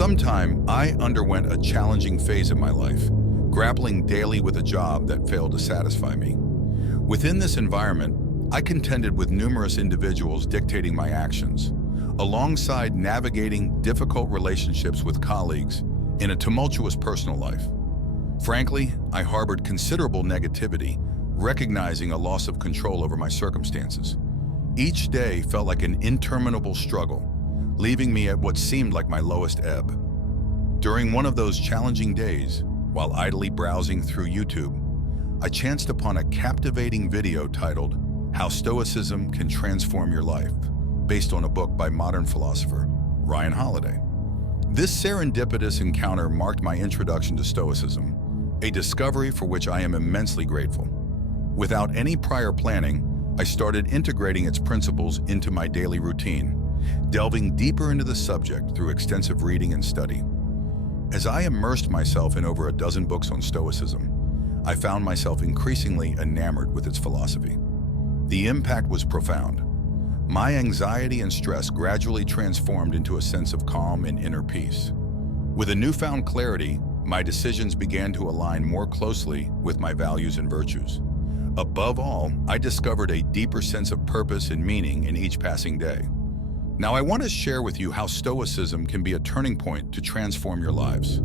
some time, I underwent a challenging phase in my life, grappling daily with a job that failed to satisfy me. Within this environment, I contended with numerous individuals dictating my actions, alongside navigating difficult relationships with colleagues in a tumultuous personal life. Frankly, I harbored considerable negativity, recognizing a loss of control over my circumstances. Each day felt like an interminable struggle, leaving me at what seemed like my lowest ebb. During one of those challenging days, while idly browsing through YouTube, I chanced upon a captivating video titled "How Stoicism Can Transform Your Life," based on a book by modern philosopher Ryan Holiday. This serendipitous encounter marked my introduction to Stoicism, a discovery for which I am immensely grateful. Without any prior planning, I started integrating its principles into my daily routine, delving deeper into the subject through extensive reading and study. As I immersed myself in over a dozen books on Stoicism, I found myself increasingly enamored with its philosophy. The impact was profound. My anxiety and stress gradually transformed into a sense of calm and inner peace. With a newfound clarity, my decisions began to align more closely with my values and virtues. Above all, I discovered a deeper sense of purpose and meaning in each passing day. Now, I want to share with you how Stoicism can be a turning point to transform your lives.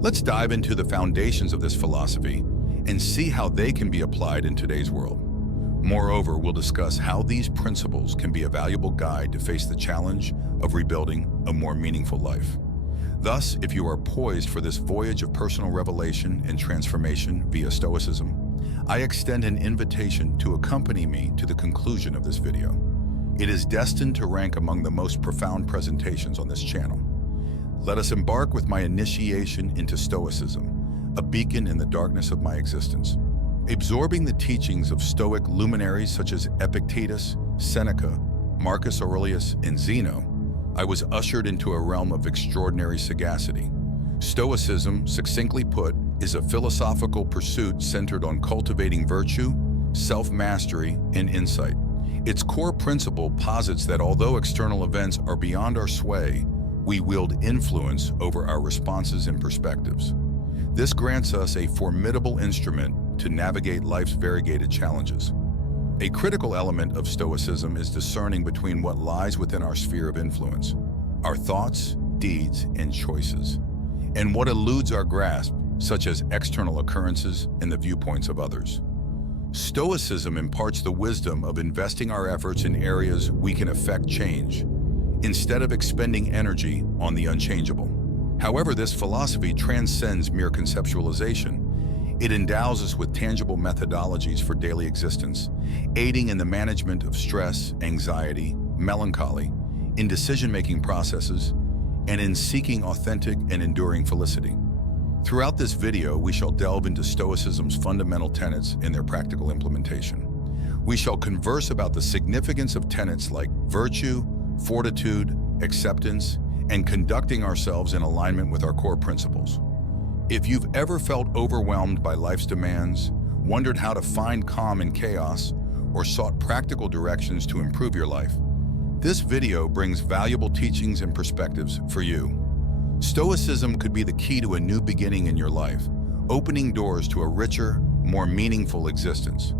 Let's dive into the foundations of this philosophy and see how they can be applied in today's world. Moreover, we'll discuss how these principles can be a valuable guide to face the challenge of rebuilding a more meaningful life. Thus, if you are poised for this voyage of personal revelation and transformation via Stoicism, I extend an invitation to accompany me to the conclusion of this video. It is destined to rank among the most profound presentations on this channel. Let us embark with my initiation into Stoicism, a beacon in the darkness of my existence. Absorbing the teachings of Stoic luminaries such as Epictetus, Seneca, Marcus Aurelius, and Zeno, I was ushered into a realm of extraordinary sagacity. Stoicism, succinctly put, is a philosophical pursuit centered on cultivating virtue, self-mastery, and insight. Its core principle posits that although external events are beyond our sway, we wield influence over our responses and perspectives. This grants us a formidable instrument to navigate life's variegated challenges. A critical element of Stoicism is discerning between what lies within our sphere of influence, our thoughts, deeds, and choices, and what eludes our grasp, such as external occurrences and the viewpoints of others. Stoicism imparts the wisdom of investing our efforts in areas we can affect change, instead of expending energy on the unchangeable. However, this philosophy transcends mere conceptualization. It endows us with tangible methodologies for daily existence, aiding in the management of stress, anxiety, melancholy, in decision-making processes, and in seeking authentic and enduring felicity. Throughout this video, we shall delve into Stoicism's fundamental tenets and their practical implementation. We shall converse about the significance of tenets like virtue, fortitude, acceptance, and conducting ourselves in alignment with our core principles. If you've ever felt overwhelmed by life's demands, wondered how to find calm in chaos, or sought practical directions to improve your life, this video brings valuable teachings and perspectives for you. Stoicism could be the key to a new beginning in your life, opening doors to a richer, more meaningful existence.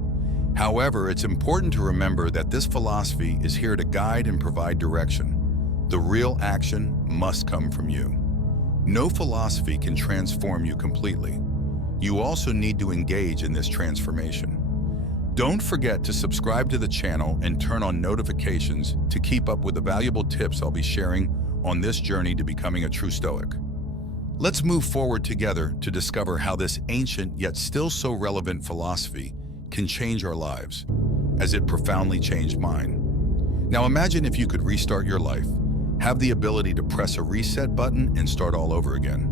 However, it's important to remember that this philosophy is here to guide and provide direction. The real action must come from you. No philosophy can transform you completely. You also need to engage in this transformation. Don't forget to subscribe to the channel and turn on notifications to keep up with the valuable tips I'll be sharing on this journey to becoming a true Stoic. Let's move forward together to discover how this ancient yet still so relevant philosophy can change our lives, as it profoundly changed mine. Now imagine if you could restart your life, have the ability to press a reset button and start all over again.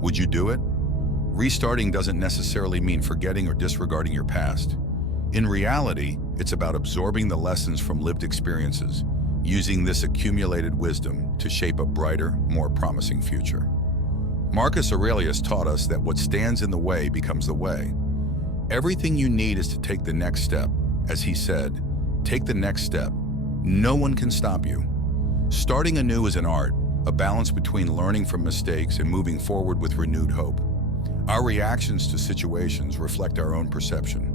Would you do it? Restarting doesn't necessarily mean forgetting or disregarding your past. In reality, it's about absorbing the lessons from lived experiences, using this accumulated wisdom to shape a brighter, more promising future. Marcus Aurelius taught us that what stands in the way becomes the way. Everything you need is to take the next step. As he said, take the next step. No one can stop you. Starting anew is an art, a balance between learning from mistakes and moving forward with renewed hope. Our reactions to situations reflect our own perception.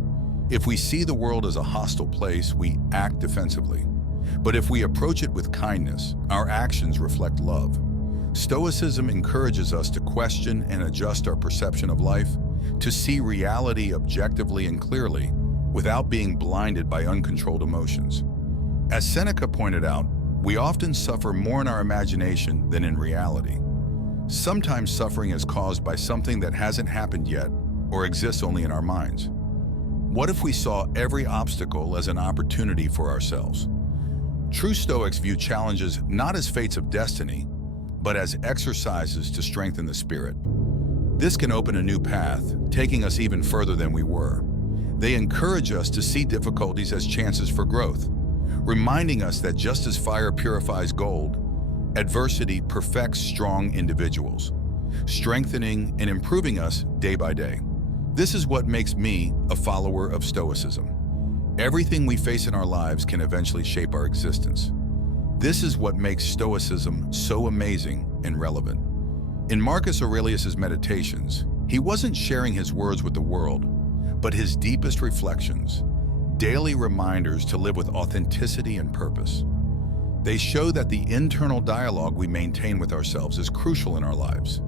If we see the world as a hostile place, we act defensively. But if we approach it with kindness, our actions reflect love. Stoicism encourages us to question and adjust our perception of life, to see reality objectively and clearly, without being blinded by uncontrolled emotions. As Seneca pointed out, we often suffer more in our imagination than in reality. Sometimes suffering is caused by something that hasn't happened yet or exists only in our minds. What if we saw every obstacle as an opportunity for ourselves? True Stoics view challenges not as fates of destiny, but as exercises to strengthen the spirit. This can open a new path, taking us even further than we were. They encourage us to see difficulties as chances for growth, reminding us that just as fire purifies gold, adversity perfects strong individuals, strengthening and improving us day by day. This is what makes me a follower of Stoicism. Everything we face in our lives can eventually shape our existence. This is what makes Stoicism so amazing and relevant. In Marcus Aurelius' Meditations, he wasn't sharing his words with the world, but his deepest reflections, daily reminders to live with authenticity and purpose. They show that the internal dialogue we maintain with ourselves is crucial in our lives.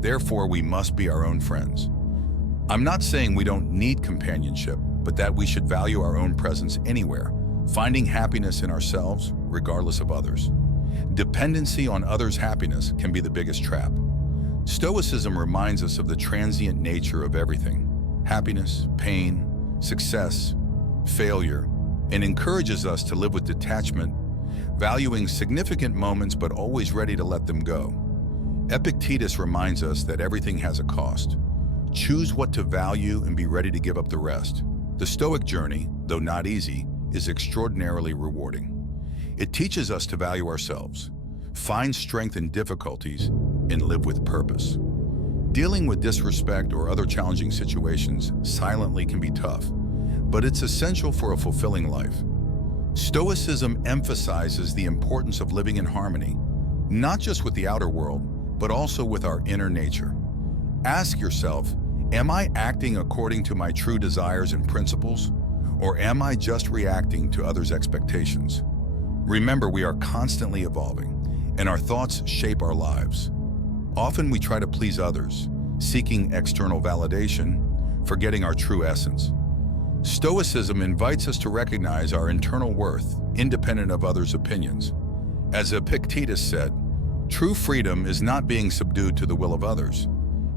Therefore, we must be our own friends. I'm not saying we don't need companionship, but that we should value our own presence anywhere, finding happiness in ourselves regardless of others. Dependency on others' happiness can be the biggest trap. Stoicism reminds us of the transient nature of everything: happiness, pain, success, failure, and encourages us to live with detachment, valuing significant moments but always ready to let them go. Epictetus reminds us that everything has a cost. Choose what to value and be ready to give up the rest. The Stoic journey, though not easy, is extraordinarily rewarding. It teaches us to value ourselves, find strength in difficulties, and live with purpose. Dealing with disrespect or other challenging situations silently can be tough, but it's essential for a fulfilling life. Stoicism emphasizes the importance of living in harmony, not just with the outer world, but also with our inner nature. Ask yourself, am I acting according to my true desires and principles, or am I just reacting to others' expectations? Remember, we are constantly evolving, and our thoughts shape our lives. Often we try to please others, seeking external validation, forgetting our true essence. Stoicism invites us to recognize our internal worth, independent of others' opinions. As Epictetus said, true freedom is not being subdued to the will of others.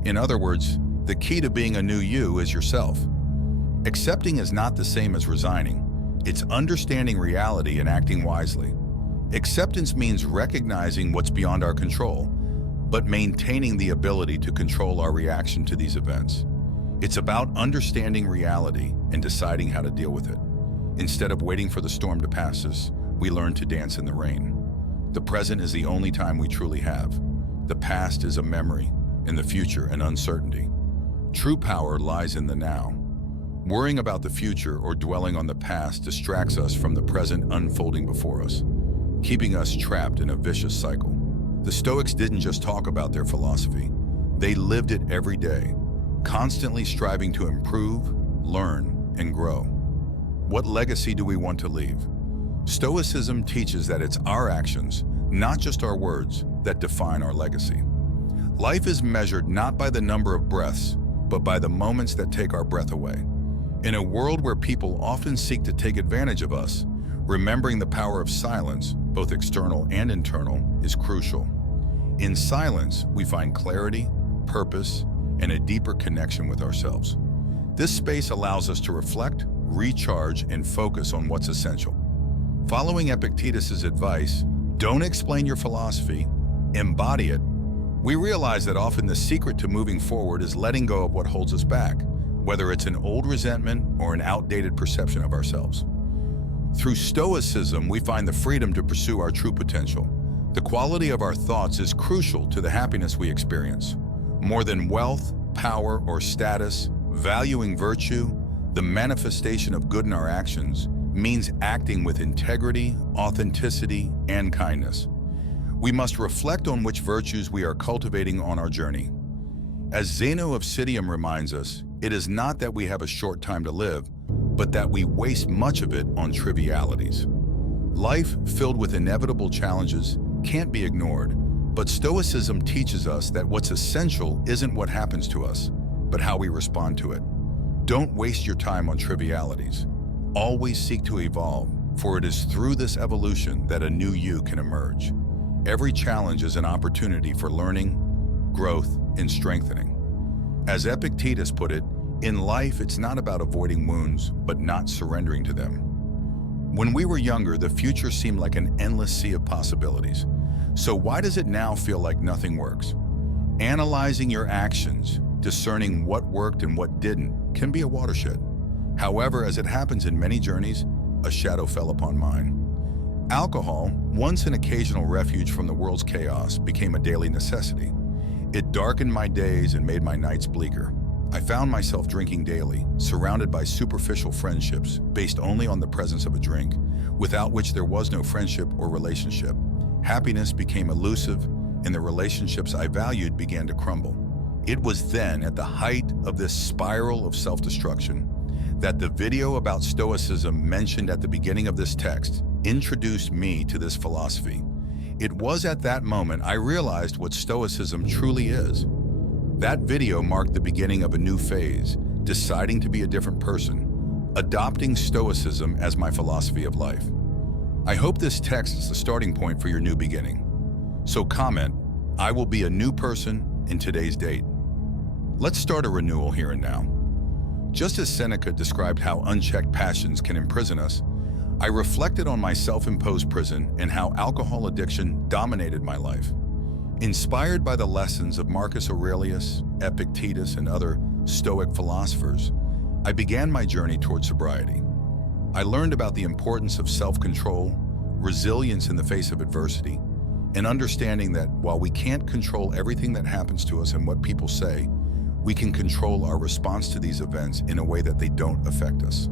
In other words, the key to being a new you is yourself. Accepting is not the same as resigning. It's understanding reality and acting wisely. Acceptance means recognizing what's beyond our control, but maintaining the ability to control our reaction to these events. It's about understanding reality and deciding how to deal with it. Instead of waiting for the storm to pass us, we learn to dance in the rain. The present is the only time we truly have. The past is a memory, and the future an uncertainty. True power lies in the now. Worrying about the future or dwelling on the past distracts us from the present unfolding before us, keeping us trapped in a vicious cycle. The Stoics didn't just talk about their philosophy. They lived it every day, constantly striving to improve, learn, and grow. What legacy do we want to leave? Stoicism teaches that it's our actions, not just our words, that define our legacy. Life is measured not by the number of breaths, but by the moments that take our breath away. In a world where people often seek to take advantage of us, remembering the power of silence, both external and internal, is crucial. In silence, we find clarity, purpose, and a deeper connection with ourselves. This space allows us to reflect, recharge, and focus on what's essential. Following Epictetus' advice, don't explain your philosophy, embody it. We realize that often the secret to moving forward is letting go of what holds us back, whether it's an old resentment or an outdated perception of ourselves. Through Stoicism, we find the freedom to pursue our true potential. The quality of our thoughts is crucial to the happiness we experience. More than wealth, power, or status, valuing virtue, the manifestation of good in our actions, means acting with integrity, authenticity, and kindness. we must reflect on which virtues we are cultivating on our journey. As Zeno of Citium reminds us, it is not that we have a short time to live, but that we waste much of it on trivialities. Life, filled with inevitable challenges, can't be ignored, but Stoicism teaches us that what's essential isn't what happens to us, but how we respond to it. Don't waste your time on trivialities. Always seek to evolve, for it is through this evolution that a new you can emerge. Every challenge is an opportunity for learning, growth, and strengthening. As Epictetus put it, in life it's not about avoiding wounds, but not surrendering to them. When we were younger, the future seemed like an endless sea of possibilities. So why does it now feel like nothing works? Analyzing your actions, discerning what worked and what didn't, can be a watershed. However, as it happens in many journeys, a shadow fell upon mine. Alcohol, once an occasional refuge from the world's chaos, became a daily necessity. It darkened my days and made my nights bleaker. I found myself drinking daily, surrounded by superficial friendships based only on the presence of a drink, without which there was no friendship or relationship. Happiness became elusive, and the relationships I valued began to crumble. It was then, at the height of this spiral of self-destruction, that the video about Stoicism mentioned at the beginning of this text introduced me to this philosophy. It was at that moment I realized what Stoicism truly is. That video marked the beginning of a new phase, deciding to be a different person, adopting Stoicism as my philosophy of life. I hope this text is the starting point for your new beginning. So comment, I will be a new person in today's date. Let's start a renewal here and now. Just as Seneca described how unchecked passions can imprison us, I reflected on my self-imposed prison and how alcohol addiction dominated my life. Inspired by the lessons of Marcus Aurelius, Epictetus, and other Stoic philosophers, I began my journey toward sobriety. I learned about the importance of self-control, resilience in the face of adversity, and understanding that while we can't control everything that happens to us and what people say, we can control our response to these events in a way that they don't affect us.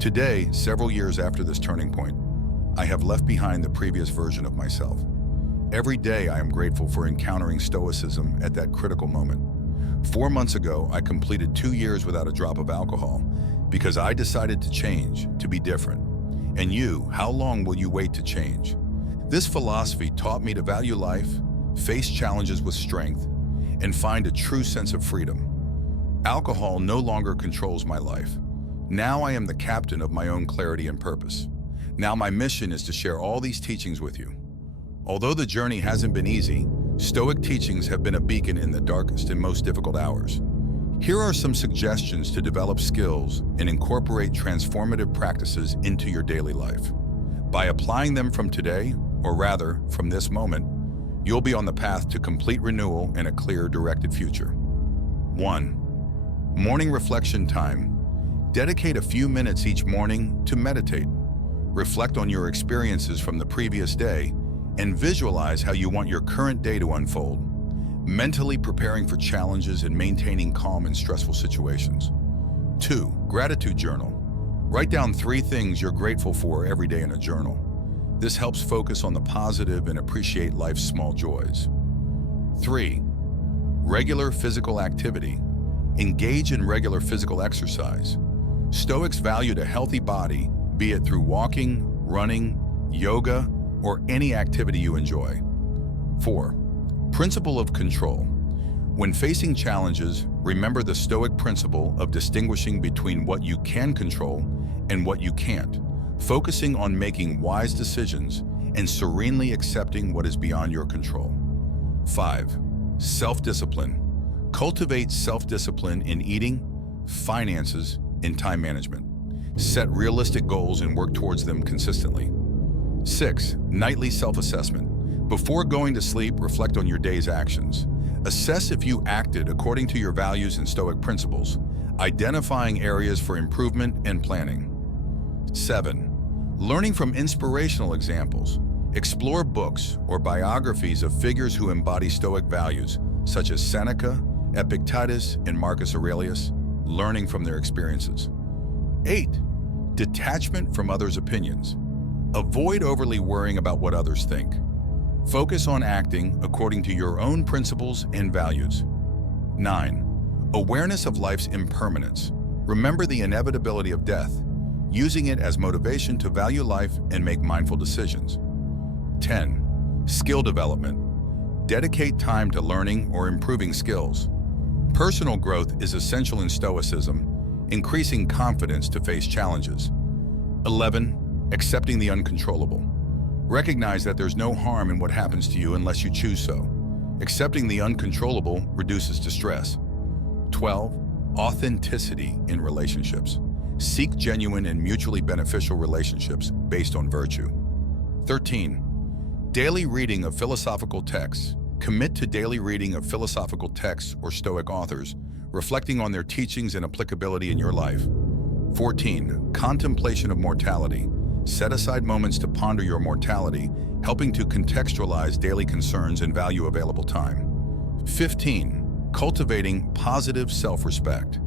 Today, several years after this turning point, I have left behind the previous version of myself. Every day I am grateful for encountering Stoicism at that critical moment. 4 months ago, I completed 2 years without a drop of alcohol because I decided to change, to be different. And you, how long will you wait to change? This philosophy taught me to value life, face challenges with strength, and find a true sense of freedom. Alcohol no longer controls my life. Now I am the captain of my own clarity and purpose. Now my mission is to share all these teachings with you. Although the journey hasn't been easy, Stoic teachings have been a beacon in the darkest and most difficult hours. Here are some suggestions to develop skills and incorporate transformative practices into your daily life. By applying them from today, or rather, from this moment, you'll be on the path to complete renewal and a clear, directed future. 1. Morning reflection time. Dedicate a few minutes each morning to meditate. Reflect on your experiences from the previous day and visualize how you want your current day to unfold, mentally preparing for challenges and maintaining calm in stressful situations. 2. Gratitude journal. Write down 3 things you're grateful for every day in a journal. This helps focus on the positive and appreciate life's small joys. 3. Regular physical activity. Engage in regular physical exercise. Stoics valued a healthy body, be it through walking, running, yoga, or any activity you enjoy. 4. Principle of control. When facing challenges, remember the Stoic principle of distinguishing between what you can control and what you can't, focusing on making wise decisions and serenely accepting what is beyond your control. 5. Self-discipline. Cultivate self-discipline in eating, finances, and time management. Set realistic goals and work towards them consistently. 6. Nightly self-assessment. Before going to sleep, reflect on your day's actions. Assess if you acted according to your values and Stoic principles, identifying areas for improvement and planning. 7. Learning from inspirational examples. Explore books or biographies of figures who embody Stoic values, such as Seneca, Epictetus, and Marcus Aurelius, learning from their experiences. 8. Detachment from others' opinions. Avoid overly worrying about what others think. Focus on acting according to your own principles and values. 9. Awareness of life's impermanence. Remember the inevitability of death, using it as motivation to value life and make mindful decisions. 10. Skill development. Dedicate time to learning or improving skills. Personal growth is essential in Stoicism, increasing confidence to face challenges. 11. Accepting the uncontrollable. Recognize that there's no harm in what happens to you unless you choose so. Accepting the uncontrollable reduces distress. 12. Authenticity in relationships. Seek genuine and mutually beneficial relationships based on virtue. 13. Daily reading of philosophical texts. Commit to daily reading of philosophical texts or Stoic authors, reflecting on their teachings and applicability in your life. 14. Contemplation of mortality. Set aside moments to ponder your mortality, helping to contextualize daily concerns and value available time. 15. Cultivating positive self-respect.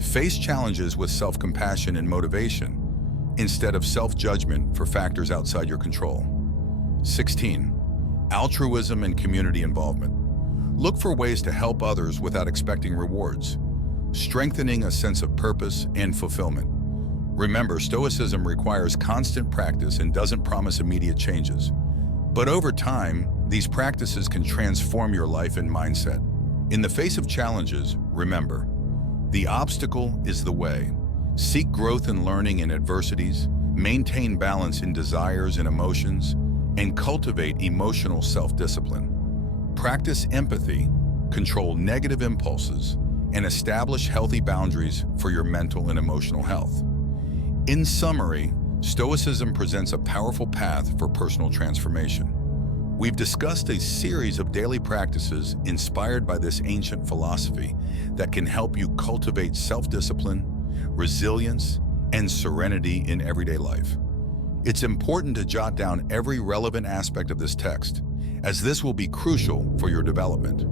Face challenges with self-compassion and motivation, instead of self-judgment for factors outside your control. 16. Altruism and community involvement. Look for ways to help others without expecting rewards, strengthening a sense of purpose and fulfillment. Remember, Stoicism requires constant practice and doesn't promise immediate changes. But over time, these practices can transform your life and mindset. In the face of challenges, remember, the obstacle is the way. Seek growth and learning in adversities, maintain balance in desires and emotions, and cultivate emotional self-discipline. Practice empathy, control negative impulses, and establish healthy boundaries for your mental and emotional health. In summary, Stoicism presents a powerful path for personal transformation. We've discussed a series of daily practices inspired by this ancient philosophy that can help you cultivate self-discipline, resilience, and serenity in everyday life. It's important to jot down every relevant aspect of this text, as this will be crucial for your development.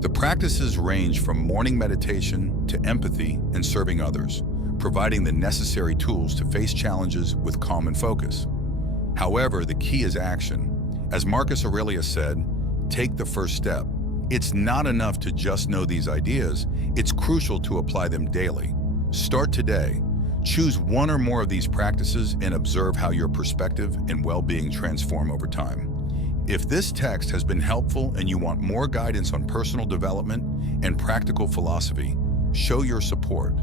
The practices range from morning meditation to empathy and serving others, providing the necessary tools to face challenges with calm and focus. However, the key is action. As Marcus Aurelius said, take the first step. It's not enough to just know these ideas, it's crucial to apply them daily. Start today. Choose one or more of these practices and observe how your perspective and well-being transform over time. If this text has been helpful and you want more guidance on personal development and practical philosophy, show your support.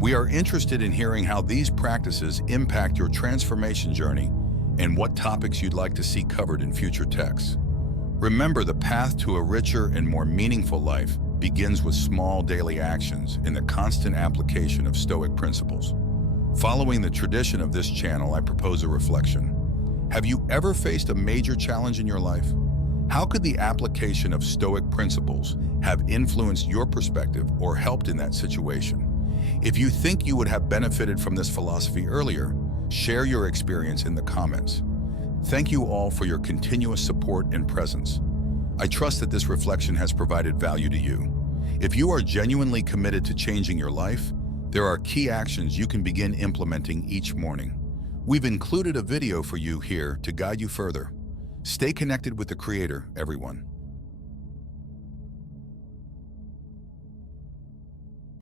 We are interested in hearing how these practices impact your transformation journey and what topics you'd like to see covered in future texts. Remember, the path to a richer and more meaningful life begins with small daily actions and the constant application of Stoic principles. Following the tradition of this channel, I propose a reflection. Have you ever faced a major challenge in your life? How could the application of Stoic principles have influenced your perspective or helped in that situation? If you think you would have benefited from this philosophy earlier, share your experience in the comments. Thank you all for your continuous support and presence. I trust that this reflection has provided value to you. If you are genuinely committed to changing your life, there are key actions you can begin implementing each morning. We've included a video for you here to guide you further. Stay connected with the Creator, everyone.